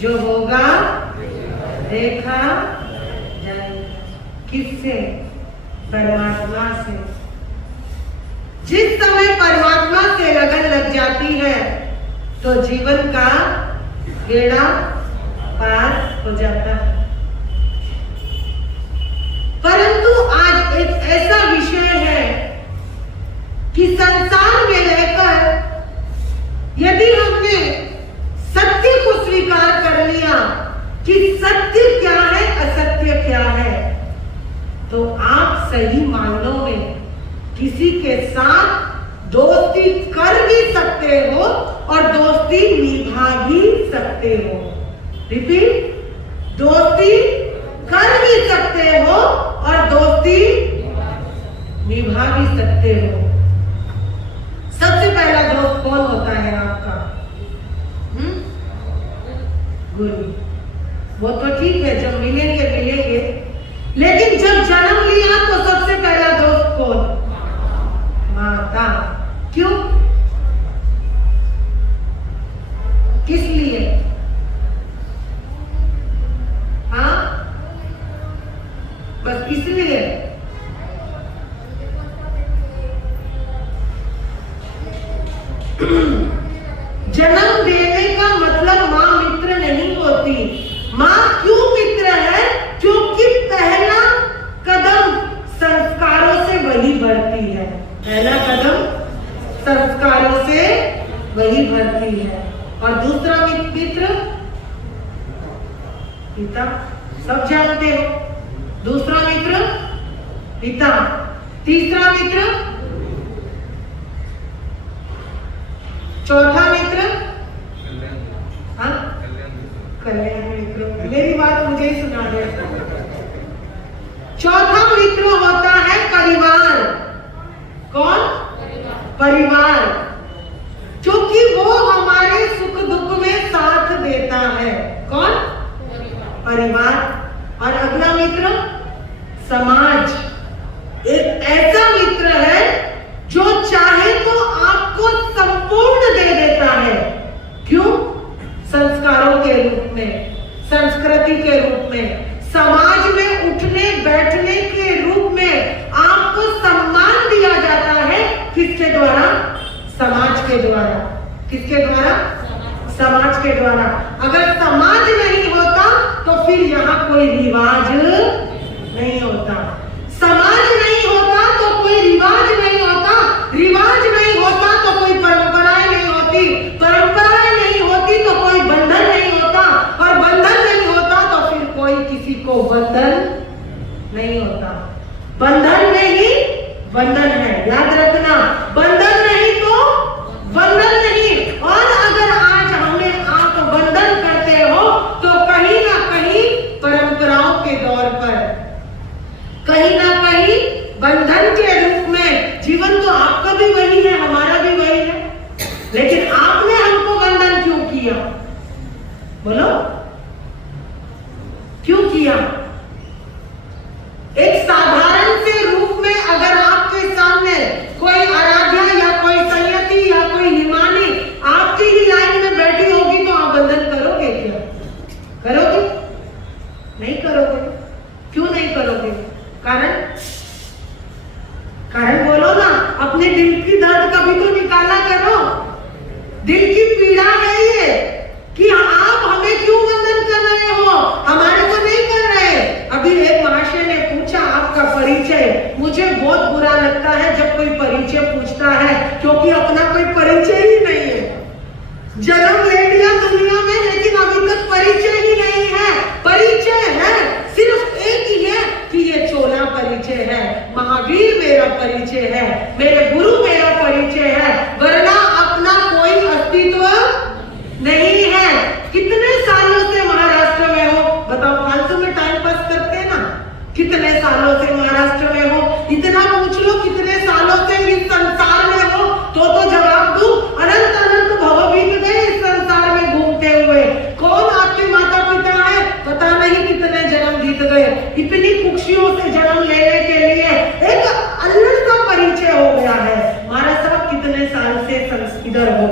जो होगा देखा जाएगा। किससे? परमात्मा से। जिस समय परमात्मा से लगन लग जाती है तो जीवन का बेड़ा पार हो जाता है। परंतु आज एक ऐसा विषय है कि संसार में रहकर यदि हमने सत्य को स्वीकार कर लिया कि सत्य क्या है, असत्य क्या है, तो आप सही मायनों में किसी के साथ दोस्ती कर भी सकते हो और दोस्ती निभा भी सकते हो। रिपीट, दोस्ती कर भी सकते हो और दोस्ती निभा भी सकते हो। सबसे पहला दोस्त कौन होता है आपका? गुरु। वो तो ठीक है, जब मिलेंगे मिलेंगे, लेकिन जब जन्म लिया तो सबसे पहला दोस्त कौन? माता। क्यों? किस लिए? हाँ, बस इसलिए। जन्म देने का मतलब माँ मित्र नहीं होती। माँ क्यों मित्र है? क्योंकि पहला कदम संस्कारों से वही बढ़ती है। पहला कदम संस्कारों से वही बढ़ती है। और दूसरा मित्र पिता, सब जानते हो। दूसरा मित्र पिता, तीसरा मित्र, चौथा मित्र, हाँ, कल्याण मित्र। मेरी बात मुझे ही सुना दे। चौथा मित्र होता है परिवार। कौन? परिवार, क्योंकि वो हमारे सुख दुख में साथ देता है। कौन? परिवार। और अगला मित्र समाज। एक ऐसा मित्र है जो चाहे तो आपको संपूर्ण दे देता है। क्यों? संस्कारों के रूप में, संस्कृति के रूप में, समाज में उठने बैठने के रूप में आपको सम्मान दिया जाता है। किसके द्वारा? समाज के द्वारा। किसके द्वारा? समाज के द्वारा। अगर समाज नहीं होता तो फिर यहाँ कोई रिवाज नहीं होता। समाज नहीं होता तो कोई रिवाज नहीं होता। रिवाज नहीं होता तो कोई परंपराएं नहीं होती। परंपराएं नहीं होती तो कोई बंधन नहीं होता। और बंधन नहीं होता तो फिर कोई किसी को बंधन नहीं होता। बंधन में ही बंधन है, याद रखना। बंधन नहीं तो बंधन नहीं। और अगर आज हमें आप बंधन करते हो तो कहीं ना कहीं परंपराओं के दौर पर, कहीं ना कहीं बंधन के रूप में, जीवन तो आपका भी वही है, हमारा भी वही है, लेकिन आपने हमको बंधन क्यों किया? बोलो, क्यों किया? एक साधारण से रूप में अगर आपके सामने कोई आराध्या या कोई संयति या कोई हिमानी आपकी ही लाइन में बैठी होगी तो आप बंधन करोगे क्या? करोगे? नहीं करोगे। क्यों नहीं करोगे? कारण बोलो ना। अपने दिल की दर्द कभी तो निकाला करो। दिल की पीड़ा है ये कि आप हमें क्यों बंधन कर रहे हो, हमारे को नहीं कर रहे। अभी एक महाशय ने पूछा आपका परिचय। मुझे बहुत बुरा लगता है जब कोई परिचय पूछता है, क्योंकि अपना कोई परिचय ही नहीं है। जन्म ले लिया दुनिया में लेकिन अभी तक परिचय ही नहीं है। परिचय है सिर्फ एक ही है कि ये चोला परिचय है, महावीर मेरा परिचय है, मेरे गुरु मेरा परिचय है, वरना अपना कोई अस्तित्व नहीं है। कितने सालों से महाराष्ट्र में हो? बताओ, फालतू में टाइम पास करते ना। कितने सालों से महाराष्ट्र में हो? इतना पूछ लो कितने सालों से इस संसार में हो, तो जवाब दो। अनंत अनंत भव बीत गए इस संसार में घूमते हुए। कौन आपके माता पिता है? पता नहीं कितने जन्म बीत गए। इतनी कुक्षियों से जन्म लेने के लिए एक अल्लड़ का परिचय हो गया है। महाराज साहब कितने साल से इधर हो?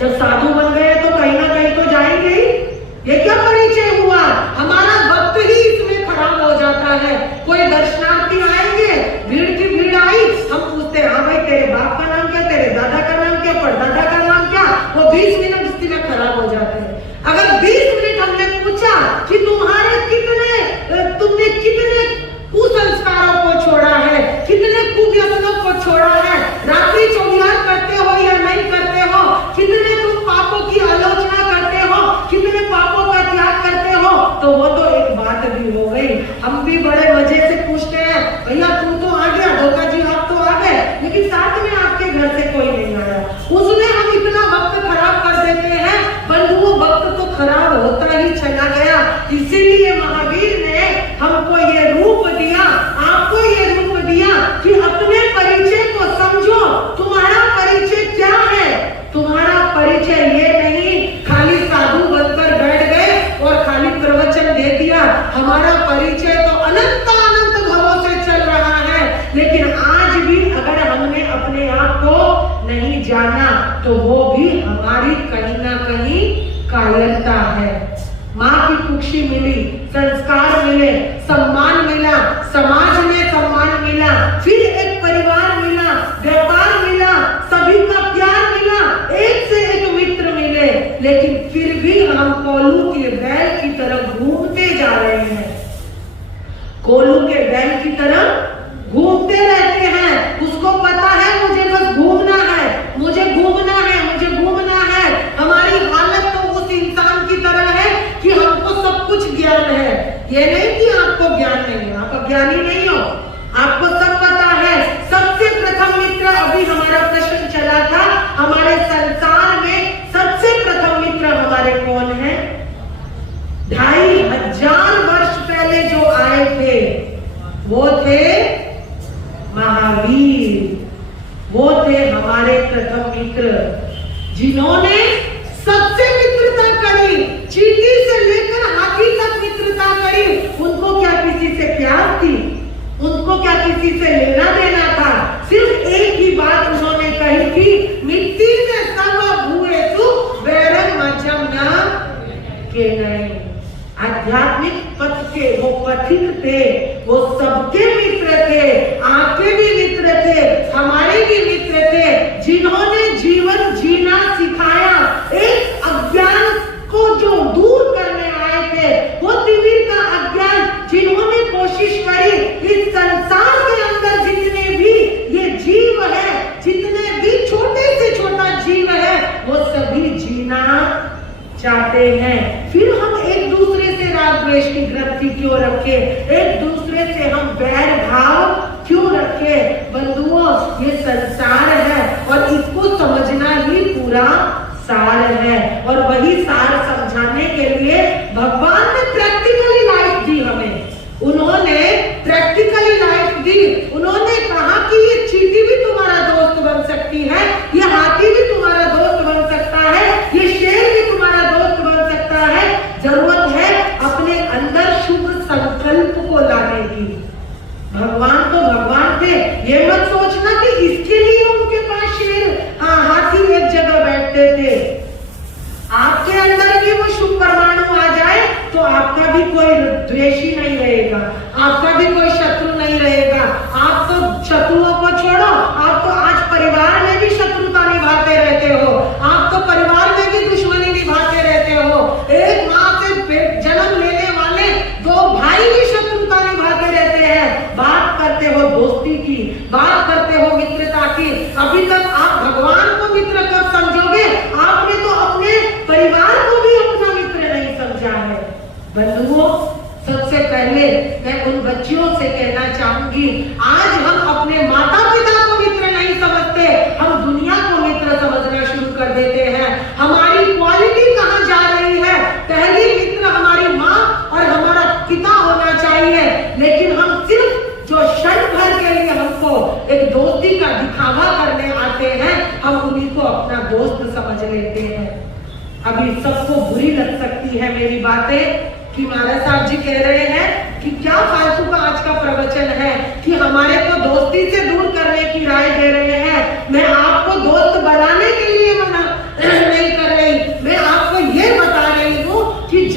जब साधु बन गए तो कहीं ना कहीं तो जाएंगे ही। ये क्या परिचय हुआ? हमारा वक्त ही इसमें खराब हो जाता है। कोई दर्शनार्थी आएंगे, भीड़ की भीड़ आई, हम पूछते हैं हाँ भाई तेरे बाप का नाम क्या, तेरे दादा का नाम क्या, परदादा का नाम क्या, वो 20 मिनट इसी में खराब हो जाते हैं। अगर 20 मिनट हमने पूछा कि तुमने कितने कुसंस्कारों को छोड़ा है, कितने कुव्यसनों को छोड़ा है, रात्रि चौगियार करते हो या नहीं करते हो, कितने तुम पापों की आलोचना करते हो, कितने पापों का त्याग करते हो, तो वो तो एक बात भी हो गई। हम भी बड़े मजे से पूछते हैं भैया तुम तो आ गया, धोखा जी आप तो आ गए, लेकिन साथ में आपके घर से कोई नहीं आया। उसमें हम इतना वक्त खराब कर देते हैं, पर वो वक्त तो खराब होता ही चला गया। इसीलिए महावीर ने हमको ये रूप दिया, आपको ये रूप दिया कि अपने परिचय को समझो। तुम्हारा परिचय क्या है? तुम्हारा परिचय ये नहीं खाली साधु बनकर बैठ गए और खाली प्रवचन दे दिया। हमारा परिचय तो अनंत अनंत भवों से चल रहा है, लेकिन आज भी अगर हमने अपने आप को नहीं जाना तो वो भी हमारी कहीं ना कहीं कायरता है। माँ की कुक्षी मिली, संस्कार मिले, सम्मान मिला, समाज में सम्मान मिला, फिर एक परिवार मिला, व्यापार मिला, सभी का प्यार मिला, एक से एक मित्र मिले, लेकिन फिर भी हम कोल्हू के बैल की तरह घूमते जा रहे हैं। कोल्हू के बैल की तरह घूमते रहते हैं। उसको पता है मुझे बस घूमना है, मुझे घूमना है, मुझे घूमना है। हमारी हालत तो उस इंसान की तरह है कि हमको सब कुछ ज्ञान है। ये नहीं कि आपको ज्ञान नहीं है, आप अज्ञानी नहीं हो, आपको सब पता है। सबसे प्रथम मित्र, अभी हमारा प्रश्न चला था, हमारे संसार में सबसे प्रथम मित्र हमारे कौन है? 2500 वर्ष पहले जो आए थे वो थे महावीर। वो थे हमारे प्रथम मित्र, जिन्होंने सबसे मित्रता करी, चींटी से लेकर हाथी तक मित्रता करी। उनको क्या किसी से प्यार थी? उनको क्या किसी से लेना देना था? सिर्फ एक ही बात उन्होंने कही थी, मिट्टी में सब भूए तू वैरम मजम न के नहीं। आध्यात्मिक पथ के वो पथिक थे, वो सबके मित्र थे, आपके भी मित्र थे, हमारे भी मित्र थे, जिन्होंने जीवन जीना सिखाया। एक अज्ञान को जो दूर करने आए थे, वो तिमिर का अज्ञान, जिन्होंने कोशिश करी इस संसार के अंदर जितने भी ये जीव है, जितने भी छोटे से छोटा जीव है, वो सभी जीना चाहते हैं। फिर हम एक दूसरे से राग द्वेष की ग्रंथि क्यों रखे? एक दूसरे से हम बैर भाव क्यों रखे? बंधुओं, ये संसार है और इसको समझना ही पूरा सार है। और वही सार समझाने के लिए भगवान ने प्रैक्टिकली लाइफ दी हमें। उन्होंने प्रैक्टिकली लाइफ दी। उन्होंने कहा कि ये चींटी भी तुम्हारा दोस्त बन सकती है, ये हाथी भी तुम्हारा दोस्त बन सकता है, ये शेर भी तुम्हारा दोस्त बन सकता है। जरूरत है अपने अंदर शुभ संकल्प को लाने की। भगवान तो भगवान थे, ये मत सोचना कि इसके लिए उनके पास शेर हाथी एक जगह बैठते थे। आपके अंदर भी वो शुभ परमाणु आ जाए तो आपका भी कोई द्वेषी नहीं रहेगा, आपका भी कोई शत्रु नहीं रहेगा। आप तो शत्रुओं को छोड़ो, आप तो आज परिवार में भी शत्रुता निभाते रहते हो, आप तो परिवार में भी दुश्मनी निभाते रहते हो। एक माँ से जन्म लेने वाले 2 भाई भी शत्रुता निभाते रहते हैं। बात करते हो दोस्ती की, बात करते हो मित्रता की। अभी तक आप भगवान को मित्र कब समझोगे? आपने तो अपने परिवार को भी अपना मित्र नहीं समझा है। बंधुओं, सबसे पहले मैं उन बच्चियों से कहना चाहूंगी, आज हम अपने माता पिता को मित्र नहीं समझते, हम दुनिया को मित्र समझना शुरू कर देते हैं। हमारी क्वालिटी कहां जा रही है? पहली मित्र हमारी माँ और हमारा पिता होना चाहिए, लेकिन हम सिर्फ जो क्षण भर के लिए हमको एक दोस्ती का दिखावा करने आते हैं, हम उन्हीं को अपना दोस्त समझ लेते हैं। अभी सबको बुरी लग सकती है मेरी बातें कि महाराज साहब जी कह रहे हैं कि क्या फालतू का आज का प्रवचन है कि हमारे को दोस्ती से दूर करने की राय दे रहे हैं। मैं आपको दोस्त बनाने के लिए मना नहीं कर रही, मैं आपको ये बता रही हूँ कि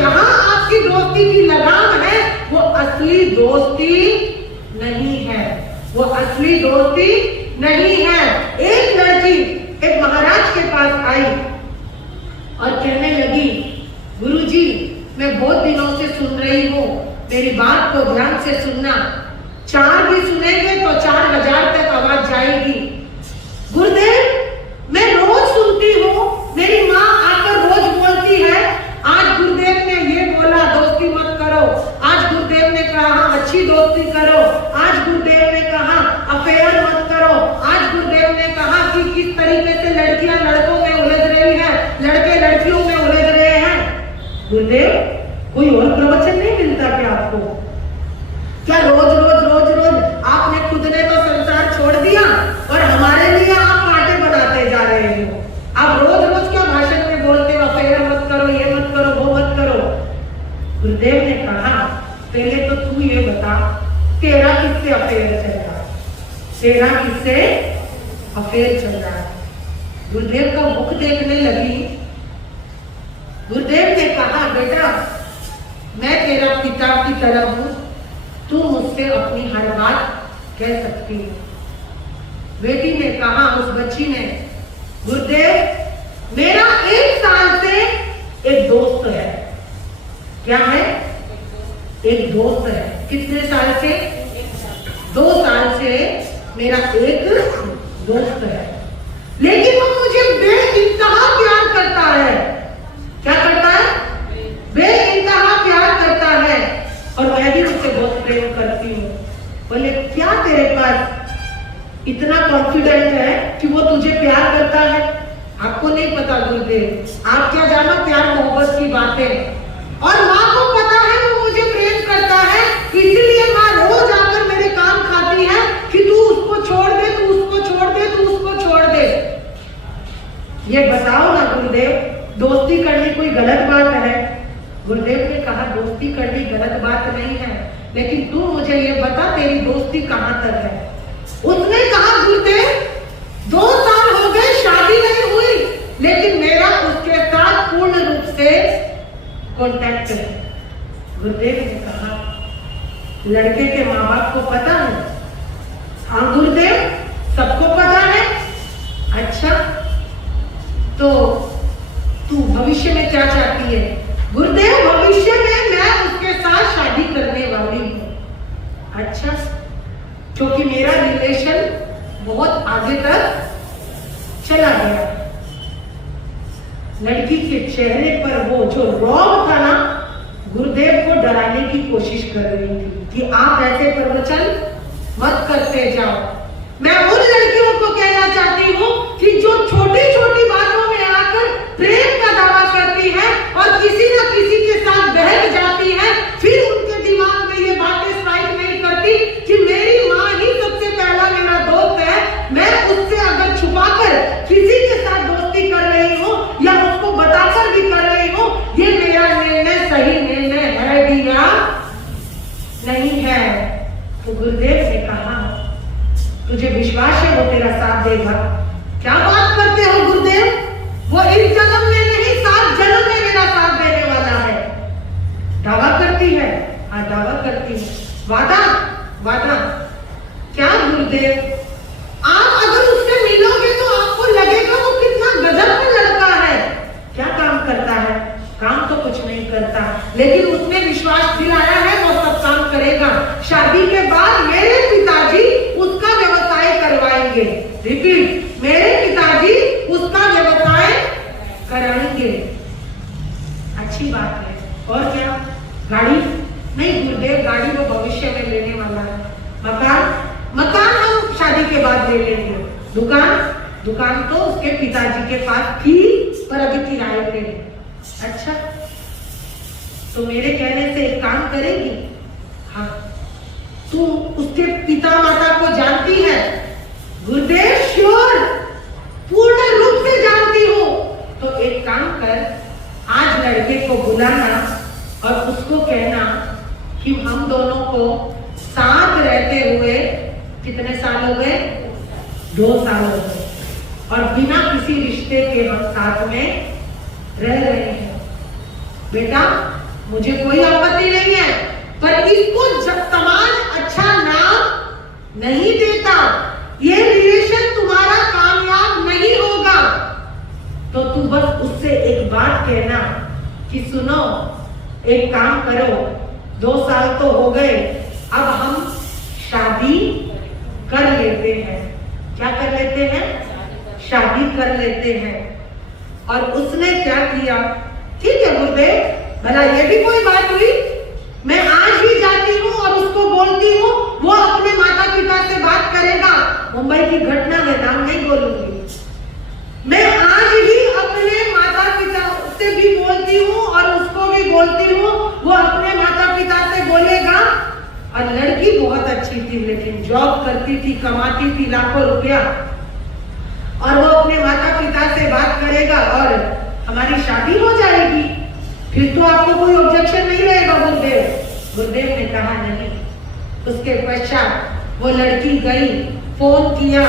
असली दोस्ती नहीं है। एक लड़की एक महाराज के पास आई और कहने लगी, गुरुजी मैं बहुत दिनों से सुन रही हूँ, मेरी बात को ध्यान से सुनना, 4 भी सुनेंगे तो 4000 तक आवाज जाएगी। गुरुदेव मैं रोज सुनती हूँ, मेरी माँ आकर रोज बोलती है, आज गुरुदेव ने ये बोला दोस्ती मत करो, आज गुरुदेव ने कहा अच्छी दोस्ती करो, आज गुरुदेव ने कहा अफेयर मत करो, आज गुरुदेव ने कहा कि किस तरीके से लड़कियां लड़कों में उलझ रही है, लड़के लड़कियों में उलझ रहे हैं। गुरुदेव कोई और प्रवचन नहीं मिलता क्या आपको? क्या रोज रोज रोज रोज आपने खुद ने तो संसार छोड़ दिया और हमारे लिए आप पार्टी बनाते जा रहे हो? आप रोज रोज क्या भाषण में बोलते हो, अफेयर मत करो, ये मत करो, वो मत करो। गुरुदेव ने कहा पहले तो तू ये बता, तेरा किससे अफेयर चल रहा है? तेरा किससे अफेयर चल रहा है? गुरुदेव का मुख देखने लगी। गुरुदेव ने कहा बेटा मैं तेरा पिता की तरह हूं, तू मुझसे अपनी हर बात कह सकती है। बेटी ने कहा, उस बच्ची ने, गुरुदेव मेरा 1 साल से एक दोस्त है। क्या है? एक दोस्त है। कितने साल से? 2 साल से मेरा एक दोस्त है, लेकिन वो मुझे बेइंतहा प्यार करता है। क्या करता है? बेइंतहा प्यार करता है और मैं भी उससे बहुत प्रेम करती हूँ। बोले क्या तेरे पास इतना कॉन्फिडेंट है कि वो तुझे प्यार करता है? आपको नहीं पता गुरुदेव, आप क्या जानो प्यार मोहब्बत की बातें। और माँ को पता है वो मुझे प्रेम करता है, इसीलिए माँ रोज आकर मेरे कान खाती है कि तू उसको छोड़ दे, तू उसको छोड़ दे, तू उसको छोड़ दे। ये बताओ ना गुरुदेव, दोस्ती करनी कोई गलत बात है? गुरुदेव ने कहा दोस्ती करनी गलत बात नहीं है, लेकिन तू मुझे ये बता तेरी दोस्ती कहाँ तक है? उसने कहा गुरुदेव 2 साल हो गए शादी नहीं हुई, लेकिन मेरा उसके साथ पूर्ण रूप से कांटेक्ट है। गुरुदेव ने कहा लड़के के माँ बाप को पता है? हाँ गुरुदेव सबको पता है। अच्छा तो तू भविष्य में क्या चाहती है? गुरुदेव भविष्य में मैं उसके साथ शादी करने वाली हूँ। अच्छा, क्योंकि मेरा रिलेशन बहुत आगे तक चला गया। लड़की के चेहरे पर वो जो रौब था ना, गुरुदेव को डराने की कोशिश कर रही थी कि आप ऐसे प्रवचन मत करते जाओ। मैं उन लड़कियों को कहना चाहती हूँ कि जो छोटी छोटी बातों में आकर प्रेम का दावा करती है और किसी न किसी के साथ बहक जाती है, फिर उनके दिमाग में ये बातें स्ट्राइक नहीं करती कि मेरी माँ ही सबसे पहला मेरा दोस्त है, मैं उससे अगर छुपाकर किसी के साथ दोस्ती कर रही हूँ या उसको बताकर भी कर रही हूँ, ये मेरा निर्णय सही निर्णय है भी या नहीं है। तो गुरुदेव ने कहा तुझे विश्वास है वो तेरा साथ देगा? क्या बात करते हो गुरुदेव, वो इस जन्म में नहीं 7 जन्म में मेरा साथ देने वाला है। दावा करती है? हाँ दावा करती है। वादा? वादा क्या गुरुदेव? आप अगर उससे मिलोगे तो आपको लगेगा वो कितना गजब का लड़का है। क्या काम करता है? काम तो कुछ नहीं करता, लेकिन उसने विश्वास दिलाया है वो सब काम करेगा। शादी के बाद मेरे पिताजी उसका व्यवसाय करवाएंगे। रिपीट, मेरे पिताजी उसका व्यवसाय कराएंगे। अच्छी बात है। और क्या? गाड़ी? नहीं गुरुदेव, गाड़ी वो भविष्य में लेने वाला है। मकान? मकान हम शादी के बाद ले लेंगे। दुकान? दुकान तो उसके पिताजी के पास थी पर अभी किराए पे है। अच्छा, तो मेरे कहने से एक काम करेगी? हाँ। तू उसके पिता माता को जानती है? गुरुदेव श्योर, पूर्ण रूप से जानती हूँ। तो एक काम कर, आज लड़के को बुलाना और उसको कहना कि हम दोनों को साथ रहते हुए कितने साल हो गए? 2 साल हो गए और बिना किसी रिश्ते के हम साथ में रह रहे हैं। बेटा मुझे कोई आपत्ति नहीं है, पर इसको जब समान अच्छा नाम नहीं देता, ये रिलेशन तुम्हारा कामयाब नहीं होगा, तो तू बस उससे एक बात कहना कि सुनो, एक काम करो, 2 साल तो हो गए, अब हम शादी कर लेते हैं। क्या कर लेते हैं? शादी कर लेते हैं। और उसने क्या किया? ठीक है गुरुदेव, भला ये भी कोई बात हुई? मैं आज भी जाती हूँ और उसको बोलती हूँ, वो अपने माता पिता से बात करेगा। मुंबई की घटना में नाम नहीं बोलूंगी। मैं आज ही अपने माता पिता से भी बोलती हूँ और उसको भी बोलती हूँ, वो अपने माता पिता से बोलेगा। और लड़की बहुत अच्छी थी, लेकिन जॉब करती थी, कमाती थी लाखों रुपया, और वो अपने माता पिता से बात करेगा और हमारी शादी हो जाएगी। फिर तो आपको कोई ऑब्जेक्शन नहीं रहेगा गुरुदेव। गुरुदेव ने कहा नहीं। उसके पश्चात वो लड़की गई, फोन किया,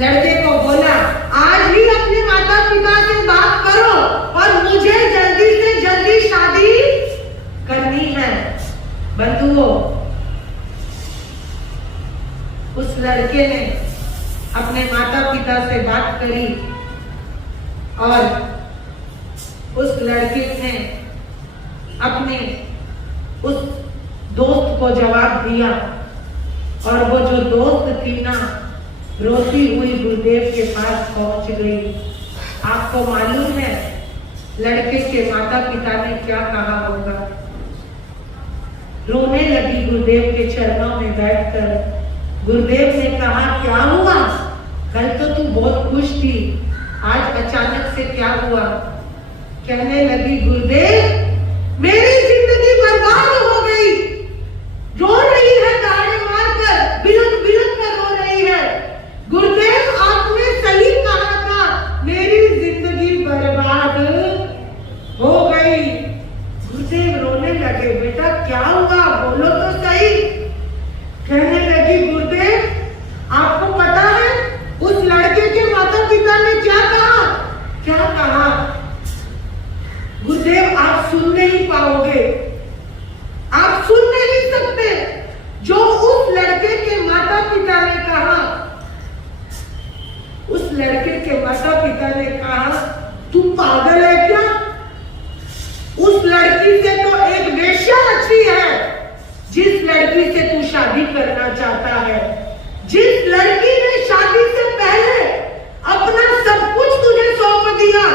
लड़के को बोला, आज ही अपने माता पिता से बात करो और मुझे जल्दी से जल्दी शादी करनी है। बंधुओं, उस लड़के ने अपने माता पिता से बात करी और उस लड़के ने अपने उस दोस्त को जवाब दिया। और वो जो दोस्त थी ना, रोती हुई गुरुदेव के पास पहुंच गई। आपको मालूम है लड़के के माता पिता ने क्या कहा होगा? रोने लगी गुरुदेव के चरणों में बैठकर। गुरुदेव ने कहा, क्या हुआ? कल तो तू बहुत खुश थी, आज अचानक से क्या हुआ? कहने लगी, गुरुदेव मेरी जिंदगी बर्बाद हो गई। रो रही है, ताने मारकर, बिलख बिलख कर रो रही है। गुरुदेव आपने सही कहा था, मेरी जिंदगी बर्बाद हो गई। गुरुदेव रोने लगे, बेटा क्या हुआ, बोलो तो सही। कहने लगी, गुरुदेव आपको पता है उस लड़के के माता पिता ने क्या कहा? क्या कहा? गुरुदेव आप सुन नहीं पाओगे, आप सुन नहीं सकते। जो उस लड़के के माता पिता ने कहा, उस लड़के के माता पिता ने कहा, तू पागल है क्या? उस लड़की से तो एक वेश्या अच्छी है, जिस लड़की से तू शादी करना चाहता है, जिस लड़की ने शादी से पहले अपना सब कुछ तुझे सौंप दिया,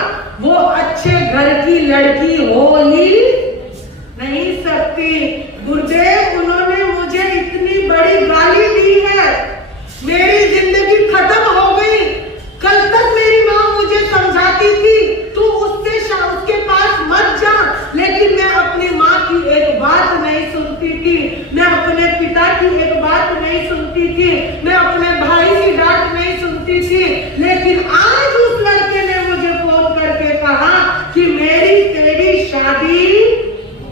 वो अच्छे घर की लड़की हो ही नहीं सकती। गुरुदेव उन्होंने मुझे इतनी बड़ी गाली दी है, मेरी जिंदगी खत्म हो गई। कल तक मेरी माँ मुझे समझाती थी, तू उसके पास मत जा, लेकिन मैं अपनी माँ की एक बात नहीं सुनती थी, मैं अपने पिता की एक बात नहीं सुनती थी, मैं अपने भाई की डांट नहीं सुनती थी। लेकिन आज उस लड़के ने मुझे फोन करके कहा कि मेरी तेरी शादी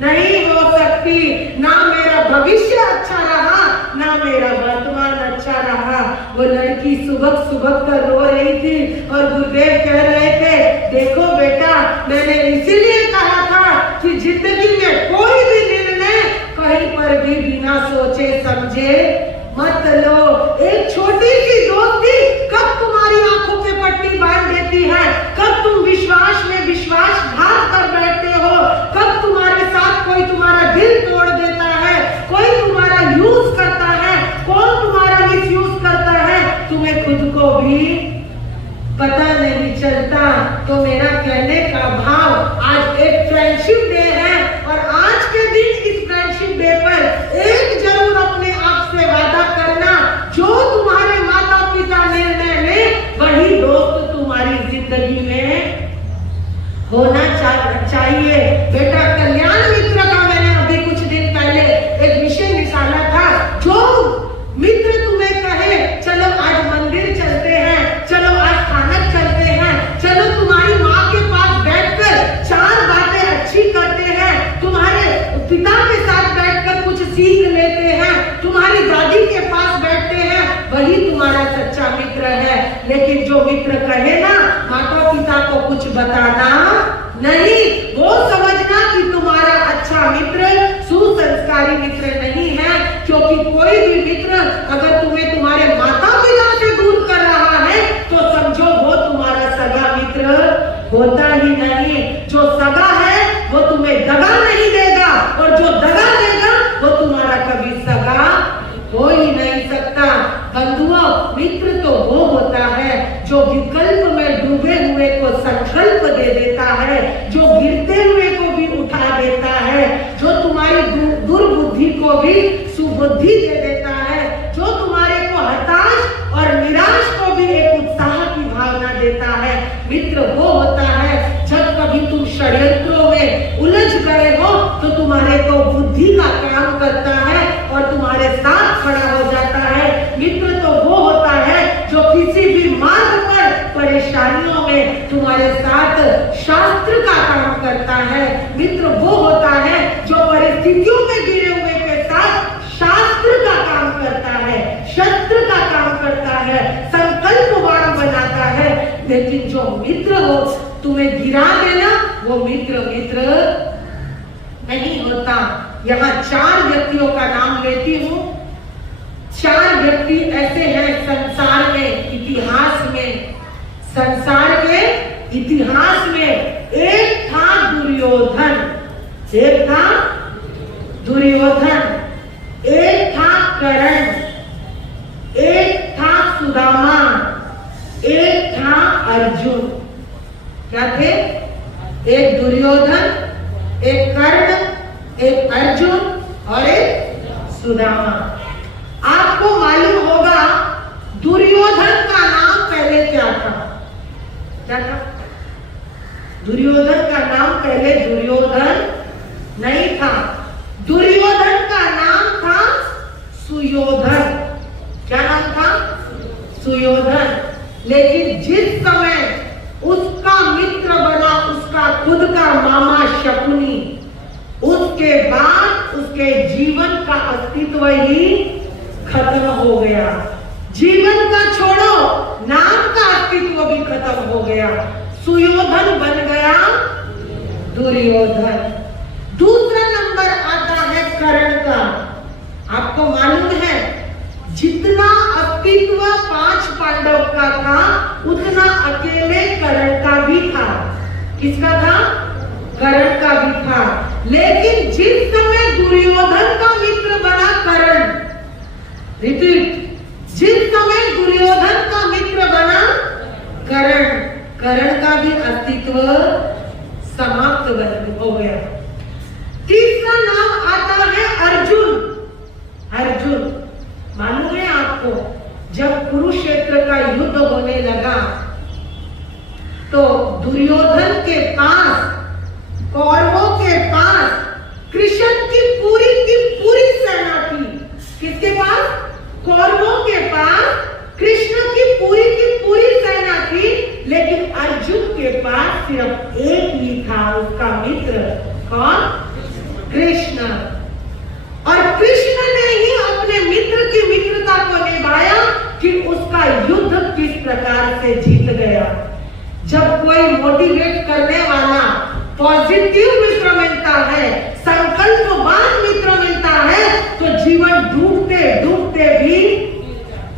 नहीं हो सकती। ना मेरा भविष्य अच्छा रहा, ना मेरा वर्तमान अच्छा रहा। वो लड़की सुबह सुबह कर रो रही थी और गुरुदेव कह रहे थे, देखो बेटा, मैंने इसीलिए कहा था कि जिंदगी में कोई भी निर्णय कहीं पर भी बिना सोचे समझे मत लो। एक छोटी सी दोस्ती कब तुम्हारी आंखों पे पट्टी बांध देती है, कब तुम विश्वास में विश्वासघात कर बैठते हो, कब तुम्हारे साथ कोई तुम्हारा दिल तोड़ देता है, कोई तुम्हारा यूज करता है, कौन तुम्हारा मिसयूज करता है, तुम्हें खुद को भी पता नहीं चलता। तो मेरा कहने का भाव, आज एक फ्रेंडशिप डे है और आज के दिन इस फ्रेंडशिप डे पर एक जरूर अपने आप से वादा करना, जो तुम्हारे माता पिता निर्णय ले वही दोस्त तुम्हारी जिंदगी में होना चाहिए। बेटा, कल्याण मित्र का मैंने अभी कुछ दिन पहले एक विषय निकाला था। जो मित्र तुम्हें कहे, चलो आज मंदिर चलते हैं, चलो आज स्थानक चलते हैं, चलो तुम्हारी माँ के पास बैठकर 4 बातें अच्छी करते हैं, तुम्हारे पिता के साथ बैठकर कुछ सीख लेते हैं, तुम्हारी दादी के पास बैठते हैं, वही तुम्हारा सच्चा मित्र है। लेकिन जो मित्र कहे ना माता पिता को कुछ बताना नहीं, वो समझना कि तुम्हारा अच्छा मित्र सुसंस्कार हितकारी मित्र नहीं है, क्योंकि कोई भी मित्र अगर तुम्हें तुम्हारे माता पिता से दूर कर रहा है तो समझो वो तुम्हारा सगा मित्र होता ही नहीं। जो सगा है वो तुम्हें दगा नहीं देगा, और जो दगा देगा वो तुम्हारा कभी सगा हो ही नहीं सकता। बंधुओं, मित्र तो वो होता है जो विकल्प में डूबे हुए को संकल्प दे देता है, जो गिरते हुए को भी उठा देता है, जो तुम्हारी दुर्बुद्धि को भी सुबुद्धि दे देता है, जो तुम्हारे को हताश और निराश को भी एक उत्साह की भावना देता है। मित्र वो होता है जब कभी तुम षड्यंत्रों में उलझ गए हो तो तुम्हारे को बुद्धि का काम करता है और तुम्हारे साथ खड़ा हो जाता है। मित्र तो वो होता है जो किसी भी मार्ग पर परेशानियों में तुम्हारे साथ शास्त्र का काम करता है। मित्र वो होता है जो परिस्थितियों में गिरे हुए के साथ शास्त्र का काम करता है, शस्त्र का काम करता है, संकल्पवान बनाता है। लेकिन जो मित्र हो तुम्हें गिरा देना, वो मित्र नहीं होता। यहाँ 4 व्यक्तियों का नाम लेती हूँ। 4 व्यक्ति ऐसे हैं संसार में, संसार के इतिहास में। एक था दुर्योधन, एक था कर्ण, एक था सुदामा, एक था अर्जुन। क्या थे? एक दुर्योधन, एक कर्ण, एक अर्जुन और एक सुदामा। आपको मालूम होगा दुर्योधन का नाम पहले क्या था? दुर्योधन का नाम पहले दुर्योधन नहीं था। दुर्योधन का नाम था सुयोधन। क्या नाम था? सुयोधन। लेकिन जिस समय उसका मित्र बना उसका खुद का मामा शकुनी, उसके बाद उसके जीवन का अस्तित्व ही खत्म हो गया। जीवन का छोड़ो, नाम का अस्तित्व भी खत्म हो गया। सुयोधन बन गया दुर्योधन। दूसरा नंबर आता है कर्ण का। आपको मालूम है जितना अस्तित्व 5 पांडव का था उतना अकेले कर्ण का भी था। किसका था? कर्ण का भी था। लेकिन जिस समय दुर्योधन का मित्र बना कर्ण, रिपीट, जिस समय दुर्योधन का मित्र बना कर्ण का भी अस्तित्व समाप्त हो गया। तीसरा नाम आता है अर्जुन। मालूम है आपको जब कुरुक्षेत्र का युद्ध होने लगा तो दुर्योधन के पास, कौरवों के पास कृष्ण की पूरी सेना थी। किसके पास? कौरवों के पास कृष्ण की पूरी सेना थी। लेकिन अर्जुन के पास सिर्फ एक ही था, उसका मित्र। कौन? कृष्ण। और कृष्ण ने ही अपने मित्र की मित्रता को निभाया कि उसका युद्ध किस प्रकार से जीत गया। जब कोई मोटिवेट करने वाला पॉजिटिव मित्र मिलता है, संकल्पवान मित्र मिलता है, तो जीवन डूबते डूबते भी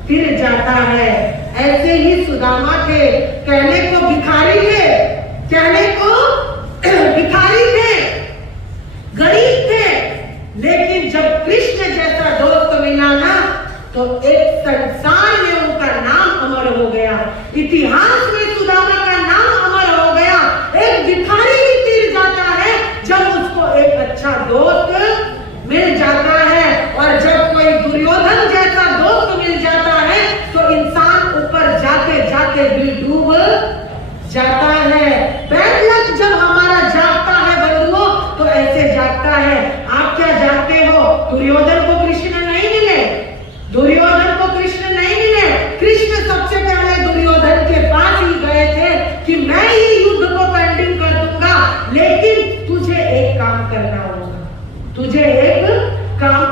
फिर जाता है। ऐसे ही सुदामा थे, कहने को भिखारी थे, गरीब थे, लेकिन जब कृष्ण जैसा दोस्त मिला ना तो एक संसार में उनका नाम अमर हो गया। इतिहास में सुदामा का नाम अमर हो गया। एक भिखारी भी तीर जाता है जब उसको एक अच्छा दोस्त मिल जाता है, और जब कोई दुर्योधन जैसा दोस्त मिल जाता है तो इंसान ऊपर जाते जाते भी डूब जाता है। बैड लक जब हमारा जागता है बंधुओं तो ऐसे जागता है। आप क्या जागते हो? दुर्योधन को कृष्ण नहीं मिले, दुर्योधन को कृष्ण नहीं मिले। कृष्ण सबसे पहले दुर्योधन के पास ही गए थे कि मैं ही युद्ध को पेंडिंग कर दूंगा, लेकिन तुझे एक काम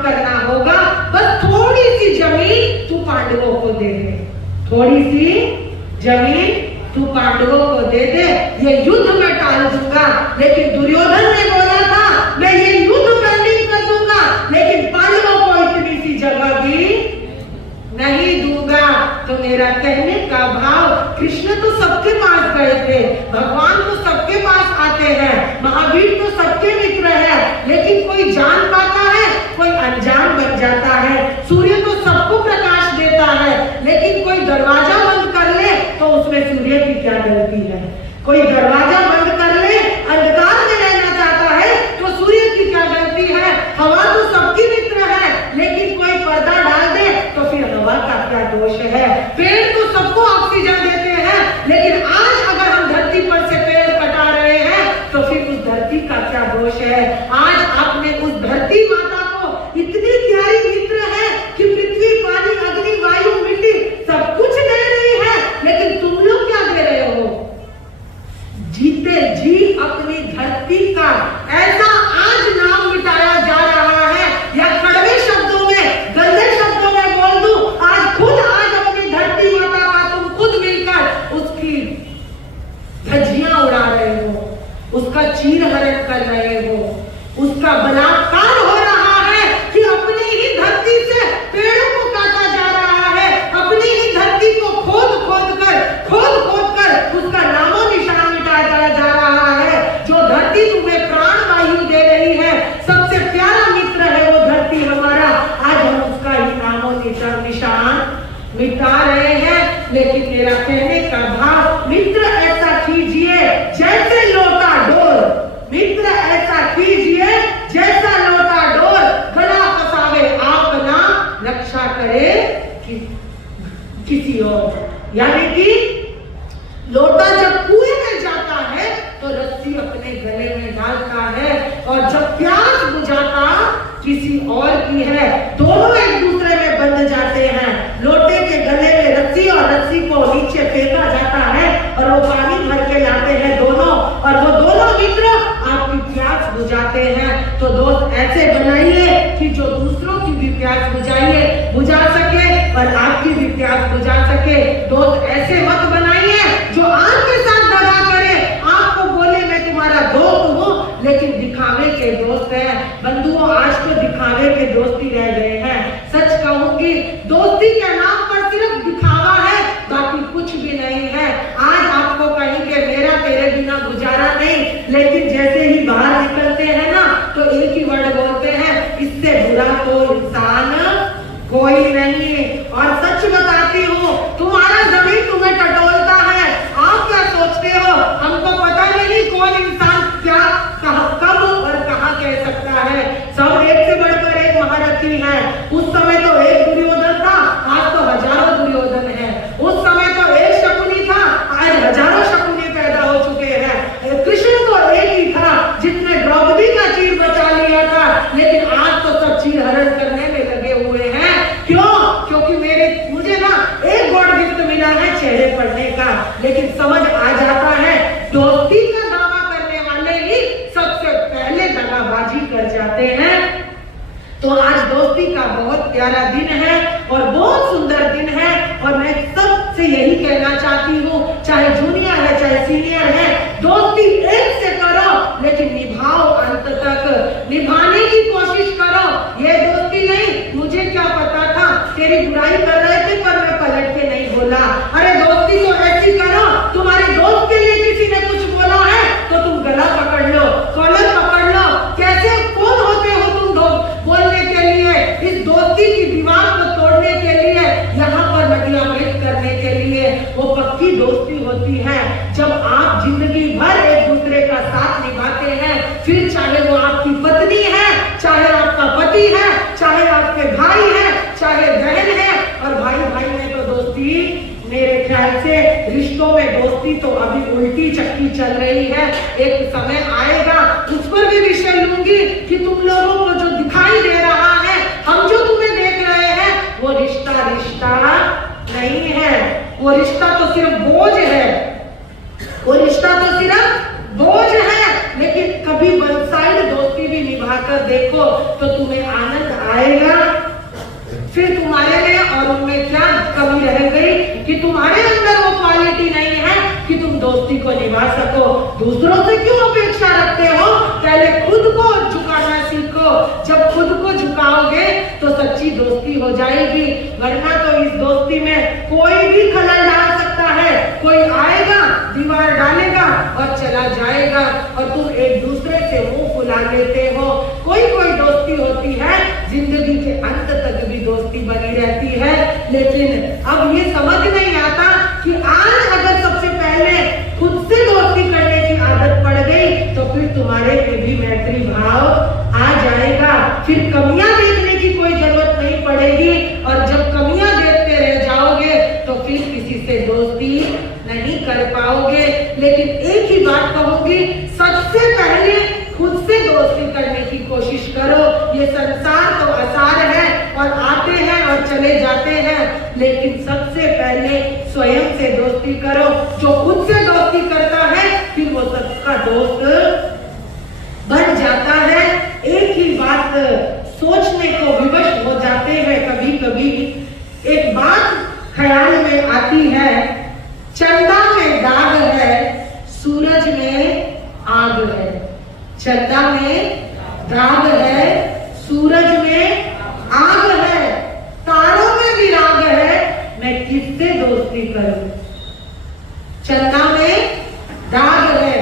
करना होगा, बस थोड़ी सी जमीन तू पांडवों को दे दे, थोड़ी सी जमीन तू पांडवों को दे दे, ये युद्ध में टाल दूंगा। लेकिन दुर्योधन ने बोला था मैं ये युद्ध पेंडिंग कर दूंगा, भगवान तो सबके पास आते हैं, महावीर तो सबके मित्र है, लेकिन कोई जान पाता है, कोई अनजान बन जाता है। सूर्य तो सबको प्रकाश देता है, लेकिन कोई दरवाजा बंद कर ले तो उसमें सूर्य की क्या गलती है? कोई दरवाजा बंद कर ले, अंधकार में रहना चाहता है तो सूर्य की क्या गलती है? हवा तो सबकी मित्र है, लेकिन कोई पर्दा डाल दे तो फिर हवा का क्या दोष है? पेड़ तो सबको ऑक्सीजन देते हैं, लेकिन आज अगर हम धरती पर से पेड़ कटा रहे हैं तो फिर उस धरती का क्या दोष है? आज आपने उस धरती माता को इतनी प्यारी मित्र है कि पृथ्वी, पानी, अग्नि, वायु, मिट्टी सब कुछ दे रही है, लेकिन तुम लोग क्या दे रहे हो? जीते जी अपनी धरती का ऐसा आज नाम मिटाया जा रहा है, या कड़वे शब्दों में, गंदे शब्दों में बोल दूं, आज खुद आज अपनी धरती माता का तुम खुद मिलकर उसकी धज्जियां उड़ा रहे हो, उसका चीरहरण कर रहे हो, उसका बलात्कार हो रहा है कि अपनी ही धरती से पेड़ों को काटा जा रहा है, अपनी ही धरती को खोद खोद कर उसका नामो निशान मिटाया जा रहा है। जो धरती तुम्हें प्राण वायु दे रही है, सबसे प्यारा मित्र है वो धरती हमारा, आज हम उसका ही नामो निशान मिटा रहे हैं। लेकिन मेरा कहने का भाव, मित्र ऐसा कीजिए जैसे लोटा डोर, मित्र ऐसा कीजिए जैसा लोटा डोर, गला फसावे आप ना, रक्षा करे किसी और। यानी कि लोटा जब कुएं में जाता है तो रस्सी अपने गले में डालता है, और जब प्यास बुझाता किसी और की है, दोनों एक दूसरे में बंध जाते हैं। लोटे के गले में रस्सी और रस्सी को नीचे फेंका जाता है और वो पानी भर के लाते हैं दोनों, और वो दोनों मित्र आपकी प्यास बुझाते हैं। तो दोस्त ऐसे बनाइए कि जो दूसरों की भी प्यास बुझा सके और आपकी भी प्यास बुझा सके। दोस्त ऐसे मत बनाइए जो आपके साथ दगा करे, आपको बोले मैं तुम्हारा दोस्त हूँ, लेकिन दिखावे के दोस्त है। बंधुओं, आज तो दिखावे के दोस्ती रह गए हैं। सच कहूंगी, दोस्ती के नाम पर सिर्फ दिखावा है, बाकी कुछ भी नहीं है। आज आपको कहेंगे मेरा तेरे बिना गुजारा नहीं, लेकिन जैसे ही बाहर निकलते हैं ना तो एक ही वर्ड बोलते हैं, इससे बुरा तो इंसान कोई नहीं। और सच बताती हूँ, तुम्हारा जमीन तुम्हें टटोलता है, आप क्या सोचते हो? हमको पता नहीं कौन इंसान क्या कब और कहाँ कह सकता है। सब एक से बढ़कर एक महारथी है। उस समय तो एक दुर्योधन था, आज तो हजारों दुर्योधन है। उस समय तो एक शकुनी था, आज हजारों शकुनी पैदा हो चुके हैं। कृष्ण तो एक ही था जिसने द्रौपदी का चीर बचा लिया था, लेकिन आज तो सब चीर हरण करने में लगे हुए हैं। क्यों? क्योंकि मुझे ना एक गॉड गिफ्ट मिला है चेहरे पढ़ने का, लेकिन समझ आ जाता है दोस्ती का दावा करने वाले ही सबसे पहले दगाबाजी कर जाते हैं। तो आज दोस्ती का बहुत प्यारा दिन है और बहुत सुंदर दिन है, और मैं सबसे यही कहना चाहती हूँ, चाहे जूनियर है चाहे सीनियर है, दोस्ती एक से करो, लेकिन निभाओ अंत तक, निभाने की कोशिश करो। ये दोस्ती नहीं, मुझे क्या पता था तेरी बुराई कर रहे थे पर मैं पलट के नहीं बोला। अरे दोस्ती तो ऐसी करो, तुम्हारे दोस्त के लिए किसी ने कुछ बोला है तो तुम गला पकड़ लो, कॉलर पकड़ लो। कैसे कौन होते हो तुम बोलने के लिए, इस दोस्ती की दीवार को तोड़ने के लिए, यहाँ पर नदियां भेंट करने के लिए। वो पक्की दोस्ती होती है जब आप जिंदगी भर एक दूसरे का साथ निभाते हैं, फिर चाहे वो आपकी पत्नी है, चाहे आपका पति है, चाहे आपके भाई है, चाहे बहन है। और भाई भाई में तो दोस्ती, मेरे ख्याल से रिश्तों में दोस्ती तो अभी उल्टी चक्की चल रही है। एक समय आएगा, उस पर भी विषय लूंगी कि तुम लोगों को जो दिखाई दे रहा है, हम जो तुम्हें देख रहे हैं, वो रिश्ता नहीं है। वो रिश्ता तो सिर्फ बोझ है, वो रिश्ता तो सिर्फ बोझ है। लेकिन कभी वन साइड दोस्ती भी निभाकर देखो तो तुम्हें आनंद आएगा। फिर तुम्हारे में और उनमें क्या कमी रह गई कि तुम्हारे अंदर वो क्वालिटी नहीं है कि तुम दोस्ती को निभा सको। दूसरों से क्यों अपेक्षा रखते हो? पहले खुद को झुकाना सीखो। जब खुद को झुकाओगे तो सच्ची दोस्ती हो जाएगी, वरना तो इस दोस्ती में कोई भी खलल डाल सकता है। कोई आएगा, दीवार डालेगा, और चला जाएगा और तुम एक दूसरे से मुंह फुला लेते हो। कोई कोई दोस्ती होती है जिंदगी के अंत तक भी दोस्ती बनी रहती है, लेकिन अब ये समझ नहीं आता कि आज अगर सबसे पहले खुद से दोस्ती करने की आदत पड़ गई तो फिर तुम्हारे पे भी मैत्री भाव आ जाएगा, फिर कमियां देखने की कोई जरूरत नहीं पड़ेगी। और जब कमियां देखते रह जाओगे तो फिर किसी से दोस्ती नहीं कर पाओगे। लेकिन एक ही बात कहूंगी, सबसे पहले खुद से दोस्ती करने की कोशिश करो। ये संसार तो आसार है और आते हैं और चले जाते हैं, लेकिन सबसे पहले स्वयं से दोस्ती करो। जो खुद से दोस्ती करता है फिर वो सबका दोस्त बन जाता है। एक ही बात सोचने को विवश हो जाते हैं कभी कभी। एक बात ख्याल में आती है, चंदा में दाग है, सूरज में आग है। चंदा में दाग है, सूरज में आग है, तारों में विराग है, मैं किससे दोस्ती करूं। चंदा में दाग है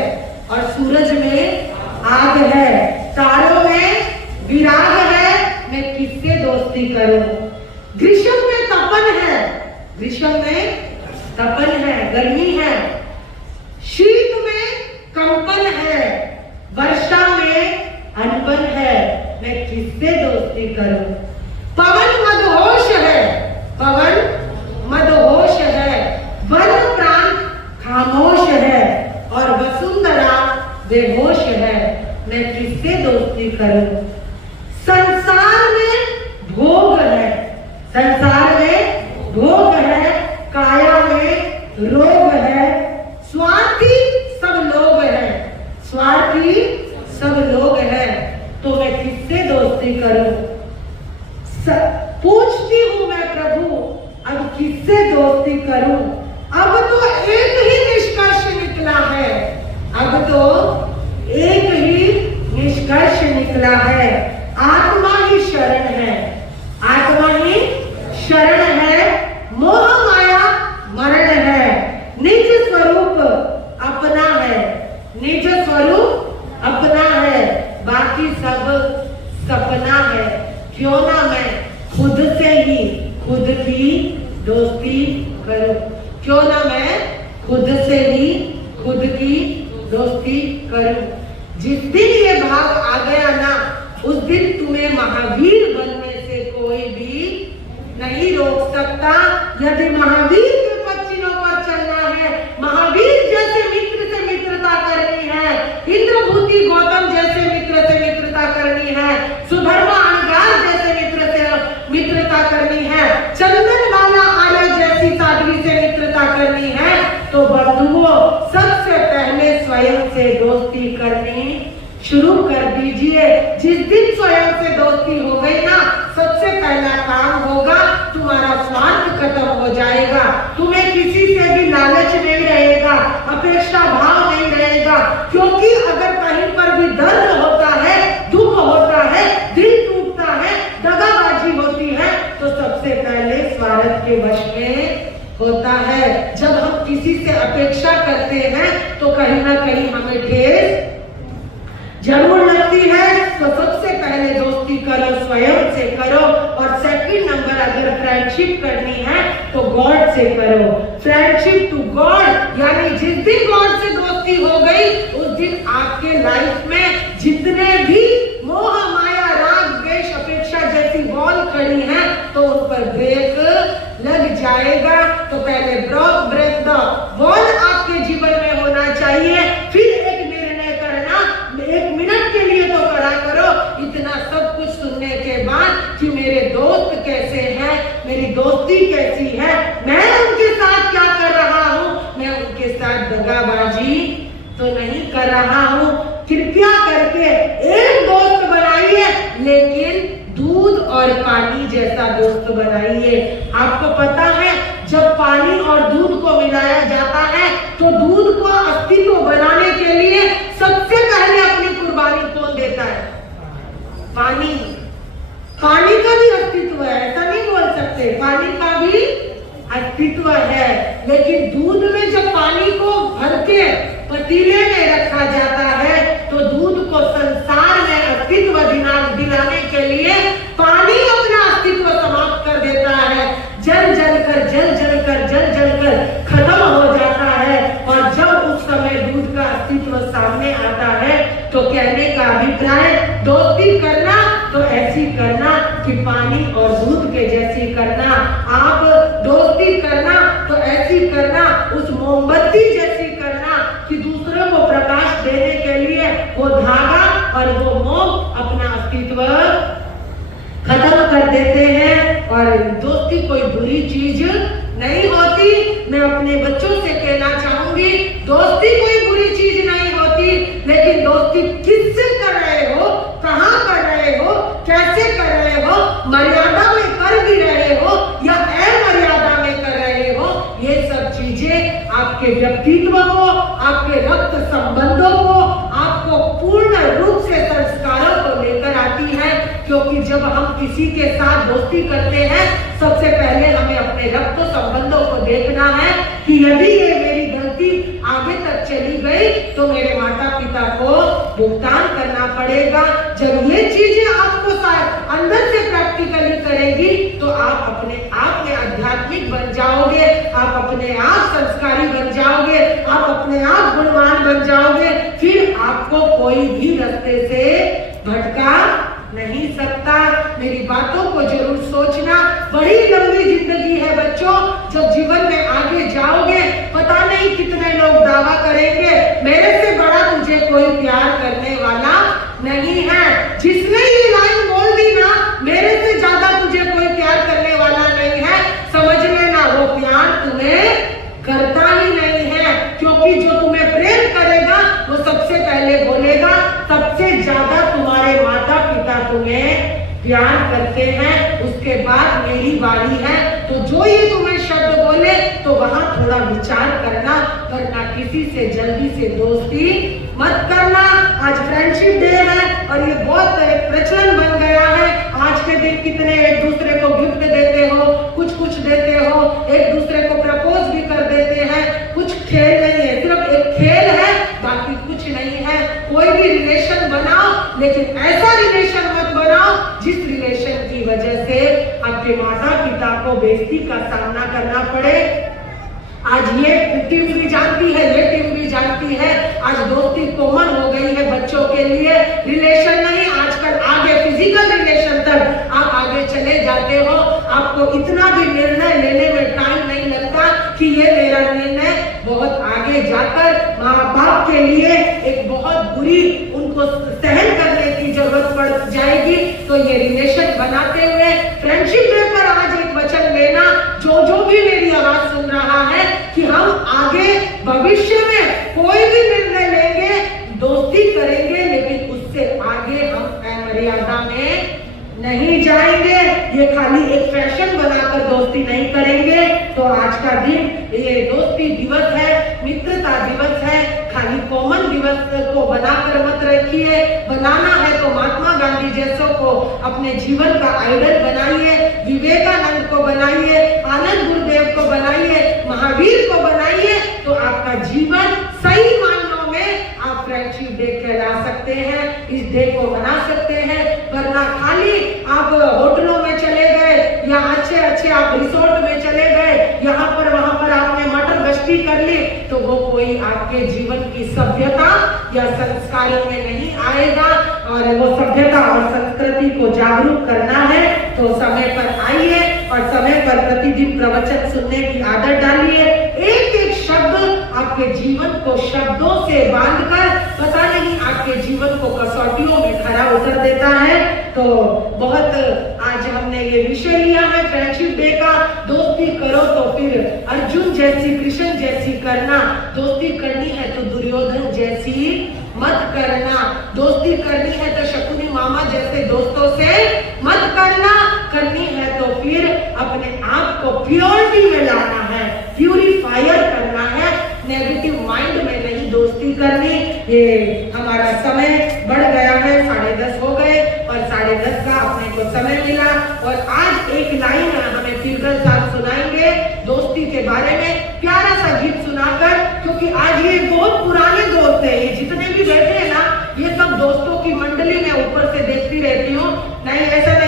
और सूरज में आग है, तारों में विराग है, मैं किससे दोस्ती करूं। ग्रीष्म में तपन है, ग्रीष्म में तपन है, गर्मी है। शीत में कंपन है, वर्षा में अनबन है, मैं किससे दोस्ती करूं। पवन मदहोश है, पवन मदहोश है, वन प्राण खामोश है और वसुंधरा बेहोश है, मैं किससे दोस्ती करूं। संसार में भोग है, संसार में भोग है, काया में रोग है, स्वार्थी सब लोग हैं, स्वार्थी सब लोग हैं, तो मैं किससे दोस्ती करूं। पूछती हूं मैं प्रभु, अब किससे दोस्ती करूं। अब तो एक ही निष्कर्ष निकला है, अब तो एक ही निष्कर्ष निकला है, आत्मा ही शरण है, आत्मा ही शरण है, मोह माया मरण है, निज स्वरूप अपना है, निज स्वरूप अपना है, बाकी सब सपना है। क्यों ना मैं खुद से ही खुद की दोस्ती करूं, क्यों ना मैं खुद से ही खुद की दोस्ती करूं। जिस दिन ये भाव आ गया ना, उस दिन तुम्हें महावीर बनने से कोई भी नहीं रोक सकता। यदि महावीर के पच्चीनों पर चलना है, महावीर जैसे मित्र से मित्रता करनी है, इंद्रभूति गौतम जैसे मित्र से मित्रता करनी है, सुधर्मा अनगार जैसे मित्र से मित्रता करनी है, चंदन वाला आना जैसी साध्वी से मित्रता करनी है, तो बंधुओं सबसे पहले स्वयं से दोस्ती करनी शुरू कर दीजिए। जिस दिन स्वयं से दोस्ती हो गई ना, सबसे पहला काम होगा, तुम्हारा स्वार्थ खत्म हो जाएगा, तुम्हें किसी से भी लालच नहीं रहेगा, अपेक्षा भाव नहीं रहेगा। क्योंकि अगर कहीं पर भी दर्द होता है, दुख होता है, दिल टूटता है, दगाबाजी होती है, तो सबसे पहले स्वार्थ के वश में होता है। जब हम किसी से अपेक्षा करते हैं तो कहीं ना कहीं हमें ठेस जरूर लगती है। तो सबसे पहले दोस्ती करो, स्वयं से करो। और सेकंड नंबर, अगर फ्रेंडशिप करनी है तो गॉड से करो, फ्रेंडशिप टू गॉड। यानी जिस दिन गॉड से दोस्ती हो गई, उस दिन आपके लाइफ में जितने भी मोह माया राग द्वेष अपेक्षा जैसी वॉल खड़ी है, तो उन पर ब्रेक लग जाएगा। तो पहले ब्रेक द वॉल आपके जीवन में होना चाहिए, फिर एक निर्णय करना, एक मिनट के लिए तो खड़ा करो। इतना सब कुछ सुनने के बाद कि मेरे दोस्त कैसे हैं, मेरी दोस्ती कैसी है, मैं उनके साथ क्या कर रहा हूँ, मैं उनके साथ दगाबाजी तो नहीं कर रहा हूँ। कृपया करके एक दोस्त बनाइए, लेकिन दूध और पानी जैसा दोस्त बनाइए। आपको पता है, जब पानी और दूध को मिलाया जाता है तो दूध को अस्तित्व बनाने के लिए सबसे पहले अपनी कुर्बानी कौन देता है? पानी। पानी का भी अस्तित्व है, ऐसा नहीं बोल सकते, पानी का भी अस्तित्व है। लेकिन दूध में जब पानी को भर के पतीले में रखा जाता है, तो दूध को संसार में अस्तित्व दिलाने के लिए पानी अपना अस्तित्व समाप्त कर देता है। जल जल कर खत्म हो जाता है। और जब उस समय दूध का अस्तित्व सामने आता है तो कहने का अभिप्राय, दोस्ती करना तो ऐसी करना कि पानी और दूध के जैसी करना। आप दोस्ती करना तो ऐसी करना, उस मोमबत्ती जैसी करना कि दूसरों को प्रकाश देने के लिए वो धागा और वो मोम अपना अस्तित्व खत्म कर देते हैं। और दोस्ती कोई बुरी चीज नहीं होती। मैं अपने बच्चों से कहना चाहूंगी, दोस्ती कोई बुरी चीज नहीं होती, लेकिन दोस्ती किससे कर रहे हो, कहां कर रहे हो, कैसे कर रहे हो, मर्यादा में कर भी रहे हो या अमर्यादा में कर रहे हो, ये सब चीजें आपके व्यक्तित्व को, आपके रक्त संबंधों को, आपको पूर्ण रूप से संस्कारों को लेकर आती है। क्योंकि जब हम किसी के साथ दोस्ती करते हैं, सबसे पहले हमें अपने रक्त संबंधों को देखना है कि यदि ये मेरी गलती आगे तक चली गई तो मेरे माता पिता को भुगतान करना पड़ेगा। जब ये चीजें आपको अंदर से प्रैक्टिकली करेगी तो आप अपने आप में आध्यात्मिक बन जाओगे, आप अपने आप संस्कारी बन जाओगे, आप अपने आप गुणवान बन जाओगे। फिर आपको कोई भी रास्ते से भटका नहीं सकता। मेरी बातों को जरूर सोचना। बड़ी लंबी जिंदगी है बच्चों। जब जीवन में आगे जाओगे, पता नहीं कितने लोग दावा करेंगे मेरे से बड़ा तुझे कोई प्यार करने वाला नहीं है। जिसने ये लाइन बोल दी ना, मेरे से ज्यादा तुझे कोई प्यार करने वाला नहीं है, समझ लेना वो प्यार तुम्हें करता ही नहीं है। क्योंकि जो तुम्हें प्रेम करेगा वो सबसे पहले बोलेगा, सबसे ज्यादा तुम्हारे माता पिता तुम्हें प्यार करते हैं, उसके बाद मेरी बारी है। तो जो ये तुम्हें शब्द बोले तो वहां थोड़ा विचार करना, वरना किसी से जल्दी से दोस्ती मत करना। आज फ्रेंडशिप डे है और ये बहुत एक प्रचलन बन गया है। आज के दिन कितने एक दूसरे को गिफ्ट देते हो, कुछ देते हो, एक दूसरे को प्रपोज भी कर देते हैं। कुछ खेल नहीं है, सिर्फ एक खेल है, बाकी कुछ नहीं है। कोई भी रिलेशन बनाओ, लेकिन ऐसा रिलेशन मत बनाओ जिस रिलेशन की वजह से आपके माता पिता को बेइज्जती का सामना करना पड़े। आज ये टीम भी जानती है, ये टीम भी जानती है। आज दोस्ती कॉमन हो गई है बच्चों के लिए। रिलेशन नहीं, आजकल आगे फिजिकल रिलेशन तक आप आगे चले जाते हो। आपको इतना भी निर्णय लेने में टाइम नहीं लगता कि ये मेरा निर्णय बहुत आगे जाकर माँ बाप के लिए एक बहुत बुरी उनको सहन करने की जरूरत पड़ जाएगी। तो ये रिलेशन बनाते हुए फ्रेंडशिप डे पर आज एक वचन लेना, जो भी मेरी आवाज सुन रहा है, कि हम आगे भविष्य में कोई भी निर्णय लेंगे, दोस्ती करेंगे, लेकिन उससे आगे हम अमर्यादा में नहीं जाएंगे। ये खाली एक फैशन बनाकर दोस्ती नहीं करेंगे। तो आज का दिन ये दोस्ती दिवस है, मित्रता दिवस है। खाली कॉमन दिवस को बनाकर मत रखिए। बनाना है तो महात्मा गांधी जैसों को अपने जीवन का आइडल बनाइए, विवेकानंद को बनाइए, आनंद गुरुदेव को बनाइए, महावीर को बनाइए। तो आपका जीवन सही मायनों में आप फ्रेंडशिप डे कहला सकते हैं, इस डे को मना सकते हैं। वरना खाली आप होटलों में चले गए या अच्छे आप रिसोर्ट में चले गए, यहाँ पर वहां पर आपने मटर गश्ती कर ली, तो वो कोई आपके जीवन की सभ्यता या संस्कारी में नहीं आएगा। और वो सभ्यता और संस्कृति को जागरूक करना है तो समय पर आइए और समय पर प्रतिदिन प्रवचन सुनने की आदत डालिए। एक एक शब्द आपके जीवन को शब्दों से बांधकर पता नहीं आपके जीवन को कसौटियों में खरा उतर देता है। तो बहुत आज हमने ये विषय लिया है फ्रेंडशिप डे का। दोस्ती करो तो फिर अर्जुन जैसी, कृष्ण जैसी करना। दोस्ती करनी है तो दुर्योधन जैसी मत करना। दोस्ती करनी है तो शकुनी मामा जैसे दोस्तों से मत करना। करनी है तो फिर अपने आप को प्योरिटी में लाना है, प्यूरिफायर करना है, नेगेटिव माइंड में नहीं दोस्ती करनी। ये हमारा समय बढ़ गया है, 10:30 हो गए और 10:30 का अपने को समय मिला। और आज एक लाइन हमें फिरगल साहब सुनाएंगे दोस्ती के बारे में, प्यारा सा गीत सुनाकर। क्योंकि आज ये बहुत पुराने दोस्त हैं, ये जितने भी बैठे हैं ना, ये सब दोस्तों की मंडली मैं ऊपर से देखती रहती हूँ। नहीं ऐसा